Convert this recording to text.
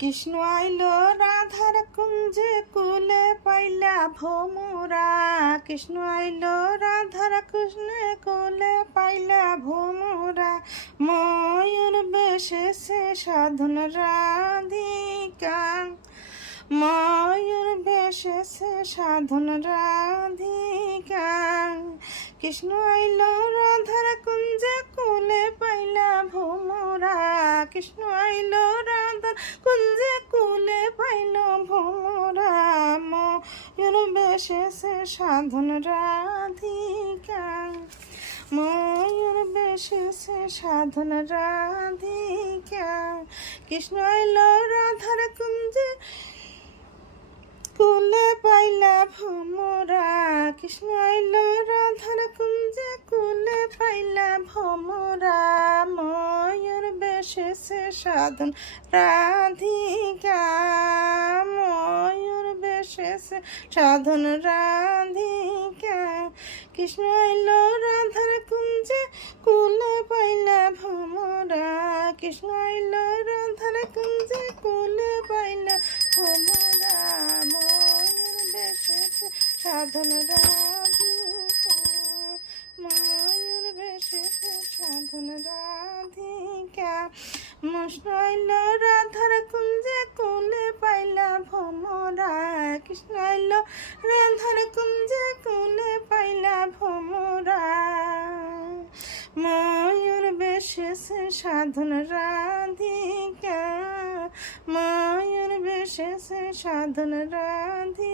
কৃষ্ণ আইল রাধার কুঞ্জে কুলে পাইলা ভোমরা। কৃষ্ণ আইল রাধার কৃষ্ণে কুলে পাইলা ভোমরা। ময়ূর বেশে সে সাধন রাধিকা। ময়ূর বেশে সে সাধন রাধিকা। কৃষ্ণ আইল রাধার কুঞ্জে কুলে পাইলা ভোমরা। কৃষ্ণ আইল রাধার কুঞ্জে কুলে পাইল ভোমরা। ময়ূর বেশে সে সাধন রাধিকা। ময়ূর বেশে সে সাধন রাধিকা। কৃষ্ণ আইল রাধার কুঞ্জে কুলে পাইলা ভোমরা। কৃষ্ণ আইল রাধার কুঞ্জে কুলে পাইলা ভোমরা। ময়ূর বেশে সে সাধন রাধিকা। ময়ূর বেশে সে সাধন রাধিকা। কৃষ্ণ আইল রাধার কুঞ্জে কুলে পাইলা ভোমরা। কৃষ্ণ আইল রাধার কুঞ্জে কুলে পাইলা ভোমরা। ময়ূর বেশে সে সাধন রাধিকা। ময়ূর বেশে সে সাধন রাধিকা। কৃষ্ণ আইল রাধার কুঞ্জে কুলে পাইলা ভোমরা। কৃষ্ণ আইল রাধার কুঞ্জে কুলে পাইলা ভোমরা। ময়ূর বেশে সে সাধন রাধিকা। ময়ূর বেশে সে সাধন রাধিকা।